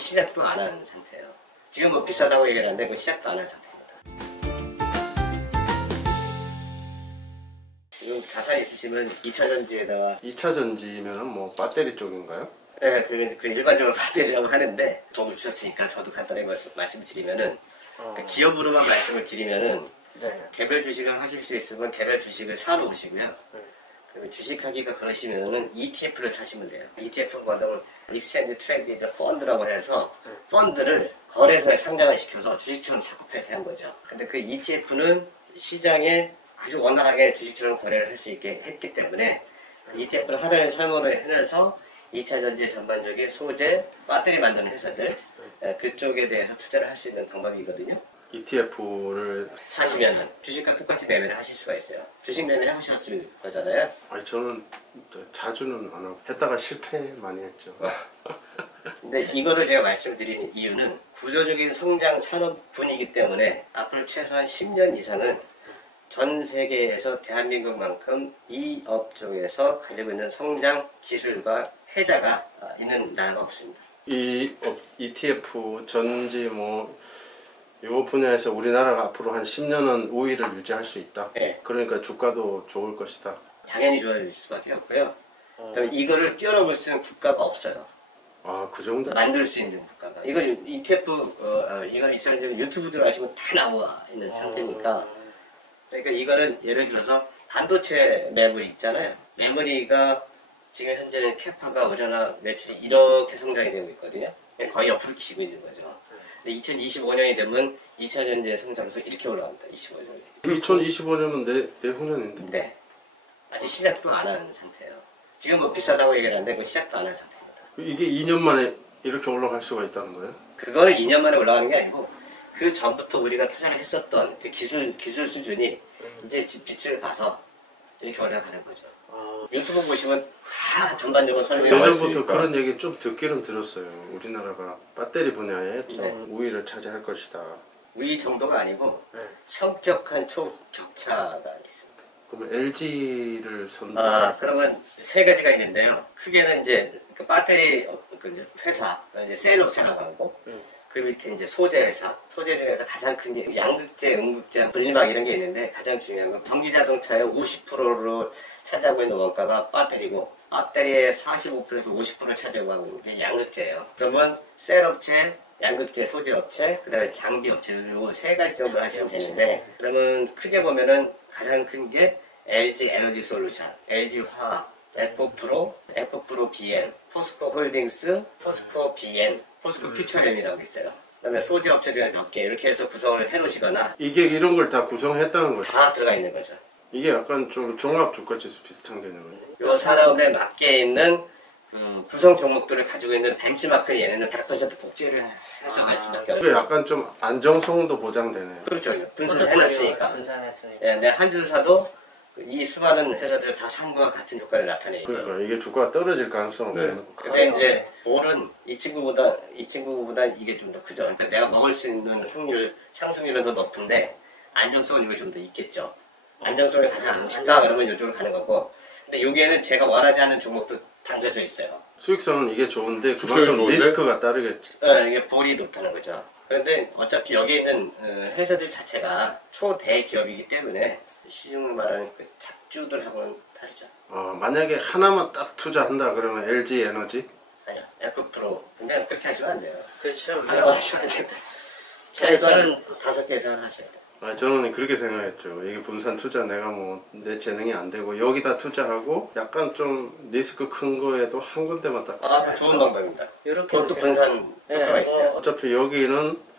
아직 시작도 안 한 상태예요. 지금 뭐 비싸다고 얘기를 하는데 그 시작도 안 한 상태입니다. 지금 자산 있으시면 2차 전지에다가 2차 전지면은 뭐 배터리 쪽인가요? 네, 그 일반적으로 배터리라고 하는데 도움을 주셨으니까 저도 간단히 말씀드리면은 그 기업으로만 말씀을 드리면은 개별 주식을 하실 수 있으면 개별 주식을 사놓으시고요. 그리고 주식하기가 그러시면은 ETF를 사시면 돼요. ETF는 뭐냐면 Exchange Traded Fund라고 해서 펀드를 거래소에 상장을 시켜서 주식처럼 사고 팔게 한 거죠. 근데 그 ETF는 시장에 아주 원활하게 주식처럼 거래를 할 수 있게 했기 때문에 ETF를 하나의 설문을 해내서 2차 전지 전반적인 소재, 배터리 만드는 회사들 그쪽에 대해서 투자를 할 수 있는 방법이거든요. ETF를 사시면 주식과 똑같이 매매를 하실 수가 있어요. 주식 매매를 해보셨을 거잖아요. 아니 저는 자주는 안 하고 했다가 실패 많이 했죠. 근데 이거를 제가 말씀드리는 이유는 구조적인 성장 산업 분위기 때문에 앞으로 최소한 10년 이상은 전 세계에서 대한민국만큼 이 업종에서 가지고 있는 성장 기술과 혜자가 있는 나라가 없습니다. 이 ETF 전지 요 분야에서 우리나라가 앞으로 한 10년은 우위를 유지할 수 있다. 네. 그러니까 주가도 좋을 것이다. 당연히 좋아질 수밖에 없고요. 그다음에 이거를 뛰어넘을 수 있는 국가가 없어요. 아, 그 정도? 만들 수 있는 국가가. 이건 ETF, 이건 있어야 유튜브 들어가시면 다 나와 있는 상태니까. 그러니까 이거는 예를 들어서 반도체 메모리 있잖아요. 메모리가 지금 현재는 캐파가 우리나라 매출이 이렇게 성장이 되고 있거든요. 거의 옆으로 기고 있는 거죠. 근데 2025년이 되면 2차 전지의 성장소 이렇게 올라갑니다. 25년에. 2025년은 내후년인데? 네. 아직 시작도 안 한 상태예요. 지금 뭐 비싸다고 얘기를 하는데 그 시작도 안 한 상태입니다. 이게 2년 만에 이렇게 올라갈 수가 있다는 거예요? 그거는 2년 만에 올라가는 게 아니고 그 전부터 우리가 투자를 했었던 그 기술 수준이 이제 빛을 봐서 이렇게 올라가는 거죠. 유튜브 보시면 다 전반적으로 설명을 예전부터 그런 얘기 좀 듣기는 들었어요. 우리나라가 배터리 분야에 우위를 차지할 것이다. 우위 정도가 아니고 현격한 초격차가 있습니다. 그러면 LG를 선택해서 그러면 세 가지가 있는데요. 크게는 이제 그 배터리 회사, 이제 셀 업체라고 하고 그 밑에 이제 소재 회사, 소재 중에서 가장 큰 게 양극재, 음극재, 분리막 이런 게 있는데 가장 중요한 건 전기 자동차의 50%를 차지하고 있는 원가가 배터리고 배터리의 45%에서 50%를 차지하고 있는 게 양극재예요. 그러면 셀 업체, 양극재 소재 업체, 그 다음에 장비 업체 이 세 가지 정도 하시면 되는데 그러면 크게 보면은 가장 큰 게 LG 에너지 솔루션, LG 화학, 에코프로, 에코프로 BM, 포스코 홀딩스, 포스코 BM, 포스코 퓨처엠이라고 있어요. 그다음에 소재 업체 중에 몇 개 이렇게 해서 구성을 해놓으시거나 이게 이런 걸 다 구성했다는 거죠. 다 들어가 있는 거죠. 이게 약간 좀 종합 주가지수 비슷한 개념이에요. 이 산업에 맞게 있는 구성 종목들을 가지고 있는 벤치마크를 얘네는 100% 복제를 해서 갈 수밖에 이게 없어요. 약간 좀 안정성도 보장되네요. 그렇죠. 분산해놨으니까. 분산했으니까. 네, 한 줄 사도 이 수많은 회사들 다 상과 같은 효과를 나타내죠. 그러니까 이게 주가가 떨어질 가능성은 없는 거. 근데 이제 볼은 이 친구보다 이게 좀 더 크죠. 그러니까 내가 먹을 수 있는 확률, 상승률은 더 높은데 안정성은 이게 좀 더 있겠죠. 안정성이 가장 높다 그러면 이쪽으로 가는 거고. 근데 여기에는 제가 원하지 않는 종목도 담겨져 있어요. 수익성은 이게 좋은데 그만큼 리스크가 따르겠지. 이게 볼이 높다는 거죠. 그런데 어차피 여기 있는 회사들 자체가 초대기업이기 때문에 시중으로 말하는 그 작주들하고는 다르죠. 만약에 하나만 딱 투자한다 그러면 LG 에너지? 아니요, 에코프로. 근데 그렇게 하시면 안 돼요. 그렇죠. 하나만 하시면 안 돼요. 저는 5개 이상 하셔야 돼요. 저는 그렇게 생각했죠. 이게 분산 투자 내가 뭐 내 재능이 안 되고 여기다 투자하고 약간 좀 리스크 큰 거에도 한 군데만 딱. 좋은 방법입니다. 이렇게 그것도 분산 효과가 있어요. 어차피 여기는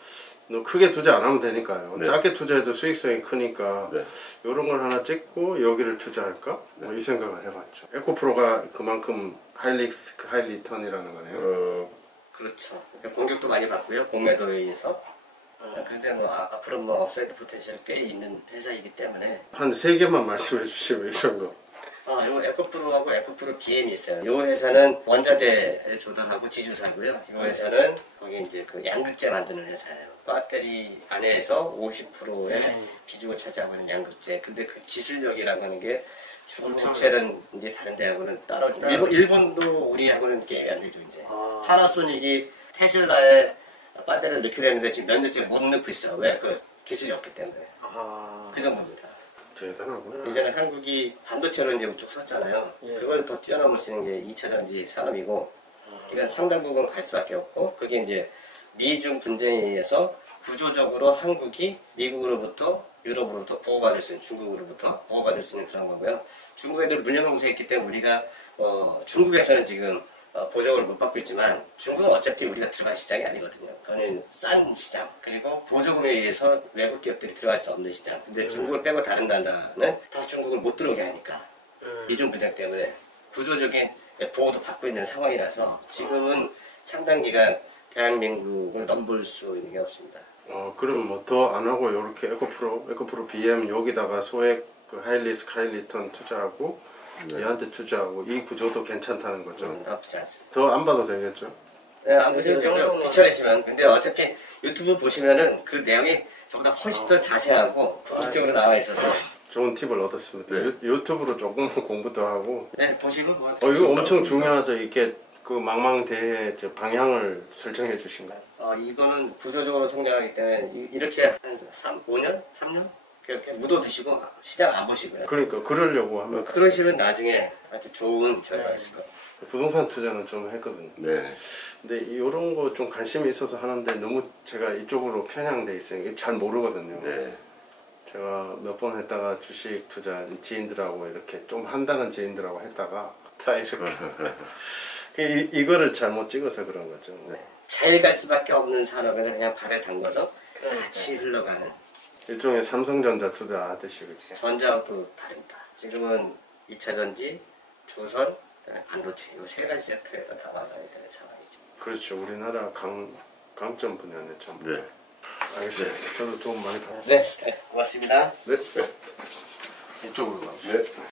너 크게 투자 안 하면 되니까요. 작게 투자해도 수익성이 크니까 이런 걸 하나 찍고 여기를 투자할까? 뭐 이 생각을 해봤죠. 에코프로가 그만큼 하이리스크 하이리턴이라는 거네요. 그렇죠. 공격도 많이 받고요. 공매도에 의해서. 근데 뭐 앞으로 뭐 업사이드 포텐셜이 꽤 있는 회사이기 때문에 한 3개만 말씀해 주시면 이런 거. 요 에코프로하고 에코프로 BM이 있어요. 요 회사는 원자재를 조달하고 지주사고요. 요 회사는 거기 이제 그 양극재 만드는 회사예요. 배터리 안에서 50%의 비중을 차지하고 있는 양극재. 근데 그 기술력이라고 하는 게 중국체는 이제 다른 데하고는 따라오죠. 일본도 우리하고는 게임이 안 되죠 이제. 파나소닉이 테슬라에 배터리를 넣게 되는데 지금 몇 년째 못 넣고 있어. 왜? 그 기술이 없기 때문에. 그 정도입니다. 대단하구나. 예전에 한국이 반도체로 이제 우뚝 섰잖아요. 그걸 더 뛰어넘을 수 있는 게 2차 전지 산업이고, 이건 상당 부분 갈 수밖에 없고, 그게 이제 미중 분쟁에 의해서 구조적으로 한국이 미국으로부터 유럽으로부터 보호받을 수 있는, 중국으로부터 보호받을 수 있는 그런 거고요. 중국 애들 물려놓고서 했기 때문에 우리가 중국에서는 지금 보조를 못 받고 있지만 중국은 어차피 우리가 들어갈 시장이 아니거든요. 그거는 싼 시장, 그리고 보조금에 의해서 외국 기업들이 들어갈 수 없는 시장. 근데 중국을 빼고 다른 나라는 다 중국을 못 들어오게 하니까 미중 분쟁 때문에 구조적인 보호도 받고 있는 상황이라서 지금은 상당 기간 대한민국을 넘볼 수 있는 게 없습니다. 그럼 뭐 더 안 하고 이렇게 에코프로 BM 여기다가 소액 그 하이리스크 하이리턴 투자하고 얘한테 투자하고 이 구조도 괜찮다는 거죠. 나쁘지 않습니다. 더 안 봐도 되겠죠? 네, 안 보셔도 되고요. 비춰내시면. 근데 어차피 유튜브 보시면은 그 내용이 저보다 훨씬 더 자세하고 구체적으로 나와 있어서. 좋은 팁을 얻었습니다. 유튜브로 조금 공부 더 하고. 네, 보시고 뭐. 이거 엄청 중요하죠. 이게 그 망망대해 방향을 설정해 주신 거예요. 이거는 구조적으로 성장하기 때문에 이렇게 한 5년? 3년? 그렇게 묻어두시고 시장 안 보시고요. 그러니까 그러려고 하면 그러시면 나중에 아주 좋은 결과가 있을 거예요. 부동산 투자는 좀 했거든요. 네. 근데 이런 거 좀 관심이 있어서 하는데 너무 제가 이쪽으로 편향돼 있어요. 이게 잘 모르거든요. 네. 제가 몇 번 했다가 주식 투자 지인들하고 이렇게 좀 한다는 지인들하고 했다가 다 이렇게 이거를 잘못 찍어서 그런 거죠. 잘 갈 수밖에 없는 산업에는 그냥 발을 담궈서 같이 흘러가는. 일종의 삼성전자 투자하듯이 그렇죠. 전자하고도 다릅니다. 지금은 2차 전지, 조선, 반도체 이 세 가지 섹터에도 나가야 되는 상황이죠. 그렇죠. 우리나라 강점 분야네 참. 네. 알겠습니다. 저도 도움 많이 받았습니다. 네, 고맙습니다. 네. 이쪽으로 가보시죠. 네.